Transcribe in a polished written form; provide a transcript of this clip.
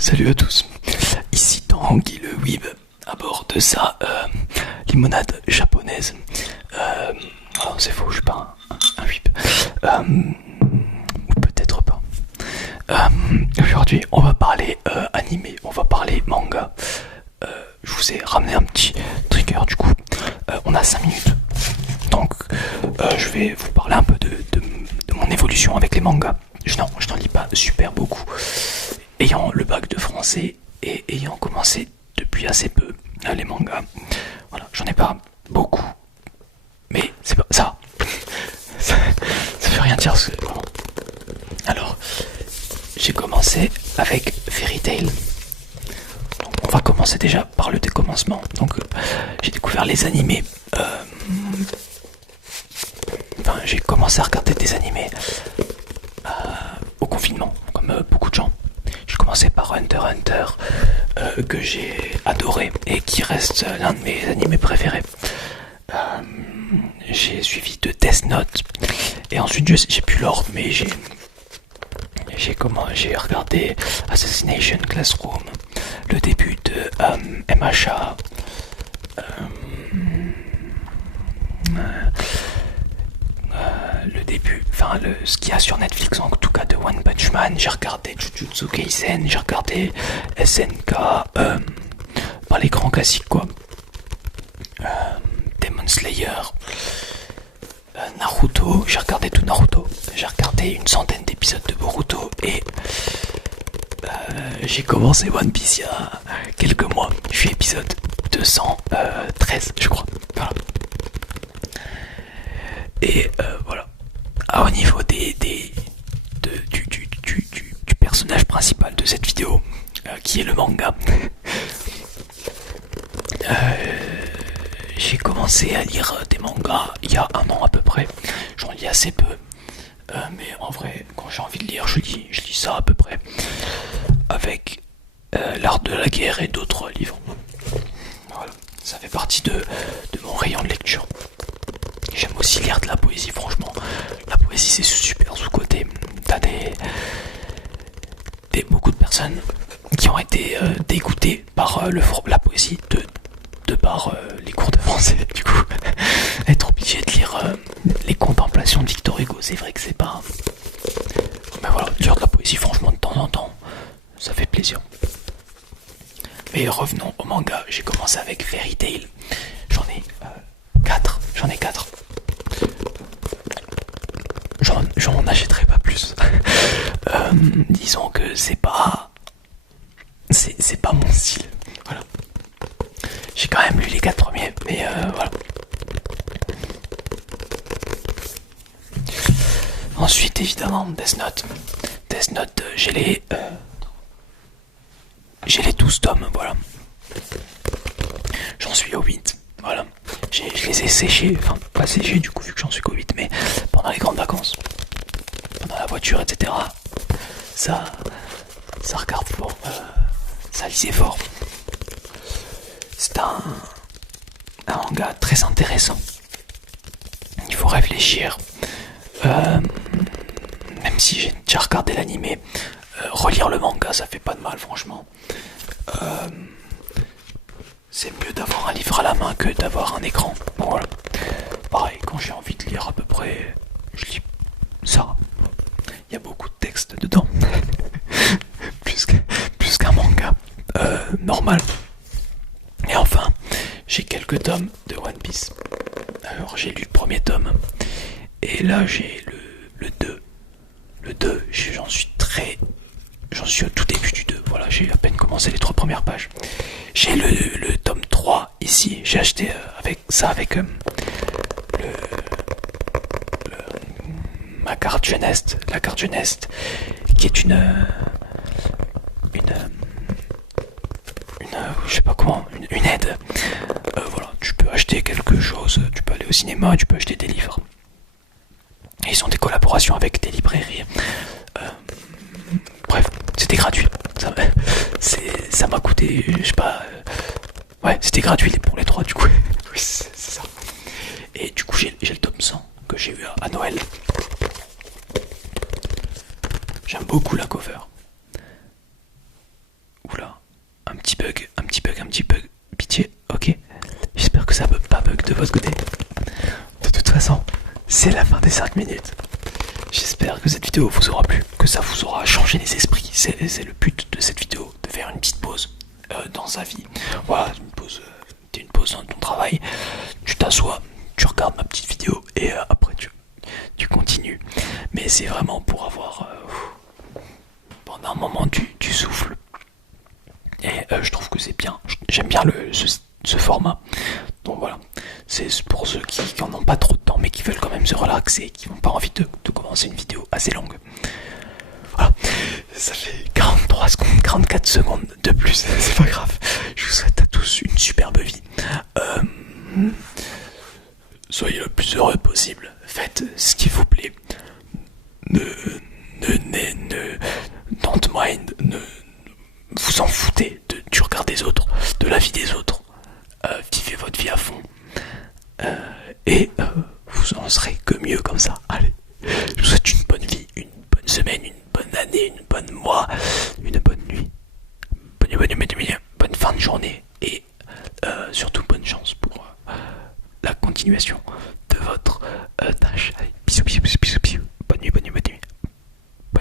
Salut à tous, ici Tanguy le Weeb à bord de sa limonade japonaise. Oh, c'est faux, je suis pas un Weeb. Ou peut-être pas. Aujourd'hui, on va parler animé, on va parler manga. Je vous ai ramené un petit trigger du coup. On a 5 minutes. Donc, je vais vous parler un peu de mon évolution avec les mangas. Je n'en lis pas super beaucoup. Ayant le bac de français et ayant commencé depuis assez peu les mangas, voilà, j'en ai pas beaucoup, mais c'est pas ça. ça veut rien dire. Alors, j'ai commencé avec Fairy Tail. Donc, on va commencer déjà par le décommencement. Donc, j'ai découvert les animés. Enfin, j'ai commencé à regarder des animés au confinement, comme beaucoup de gens. J'ai commencé par Hunter x Hunter, que j'ai adoré et qui reste l'un de mes animés préférés. J'ai suivi de Death Note et ensuite j'ai plus l'ordre, mais j'ai regardé Assassination Classroom, le début de MHA, le début, enfin ce qu'il y a sur Netflix en tout cas de One Punch Man. J'ai regardé Jujutsu Kaisen, j'ai regardé SNK, les grands classiques quoi. Demon Slayer, Naruto, j'ai regardé tout Naruto, j'ai regardé une centaine d'épisodes de Boruto et j'ai commencé One Piece il y a quelques mois. Je suis épisode 213 je crois. Voilà. Et voilà. Au niveau du personnage principal de cette vidéo, qui est le manga, j'ai commencé à lire des mangas il y a un an à peu près. J'en lis assez peu, mais en vrai, quand j'ai envie de lire, je lis ça à peu près. Avec l'art de la guerre et d'autres livres. Voilà, ça fait partie de mon rayon de lecture. J'aime aussi lire de la poésie, franchement. La poésie, c'est super sous-coté. T'as beaucoup de personnes qui ont été dégoûtées par la poésie de par les cours de français. Du coup, être obligé de lire les contemplations de Victor Hugo, c'est vrai que c'est pas... Mais voilà, lire de la poésie, franchement, de temps en temps, ça fait plaisir. Mais revenons au manga. J'ai commencé avec Fairy Tail. J'en ai 4. J'en achèterai pas plus. Disons que c'est pas mon style. Voilà. J'ai quand même lu les 4 premiers, mais voilà. Ensuite, évidemment, Death Note. Death Note, j'ai les 12 tomes, voilà. J'en suis au 8, voilà. Je les ai séchés, enfin pas séchés du coup vu que j'en suis qu'au 8, mais pendant les grandes vacances, pendant la voiture, etc. Ça regarde fort, ça lisait fort. C'est un manga très intéressant. Il faut réfléchir. Même si j'ai déjà regardé l'animé, relire le manga ça fait pas de mal franchement. C'est mieux d'avoir un livre à la main que d'avoir un écran. Voilà. Pareil, quand j'ai envie de lire à peu près, je lis ça. Il y a beaucoup de textes dedans. plus qu'un manga normal. Et enfin, j'ai quelques tomes de One Piece. Alors j'ai lu le premier tome. Et là j'ai le 2. Le 2, j'en suis au tout début du 2. Voilà, j'ai à peine commencé les 3 premières pages. J'ai le tome 3 ici. J'ai acheté avec ma carte jeunesse. La carte jeunesse qui est je sais pas comment, une aide. Voilà, tu peux acheter quelque chose, tu peux aller au cinéma, tu peux acheter des livres. Et ils ont des collaborations avec des librairies. Bref, c'était gratuit. Ça m'a coûté, je sais pas. Ouais, c'était gratuit pour les 3 du coup. Oui, c'est ça. Et du coup, j'ai le tome 100 que j'ai eu à Noël. J'aime beaucoup la cover. un petit bug, un petit bug, un petit bug. Pitié, ok. J'espère que ça ne peut pas bug de votre côté. De toute façon, c'est la fin des 5 minutes. J'espère que cette vidéo vous aura plu, que ça vous aura changé les esprits. C'est le but de cette vidéo, de faire une petite pause dans sa vie. Voilà, une pause dans ton travail. Tu t'assois, tu regardes ma petite vidéo et après tu continues. Mais c'est vraiment pour avoir pendant un moment du souffle. Et je trouve que c'est bien. J'aime bien ce format. Donc voilà, c'est pour ceux qui en ont pas trop de temps mais qui veulent quand même se relaxer, qui n'ont pas envie de commencer une vidéo assez longue. Voilà, ça fait 43 secondes, 44 secondes de plus, c'est pas grave. Je vous souhaite à tous une superbe vie. Soyez le plus heureux possible, faites ce qu'il vous plaît. Don't mind, ne vous en foutez du regard des autres, de la vie des autres. Vivez votre vie à fond. Vous en serez que mieux comme ça. Allez, je vous souhaite une bonne vie, une bonne semaine, une bonne année, une bonne mois, une bonne nuit, bonne fin de journée et surtout bonne chance pour la continuation.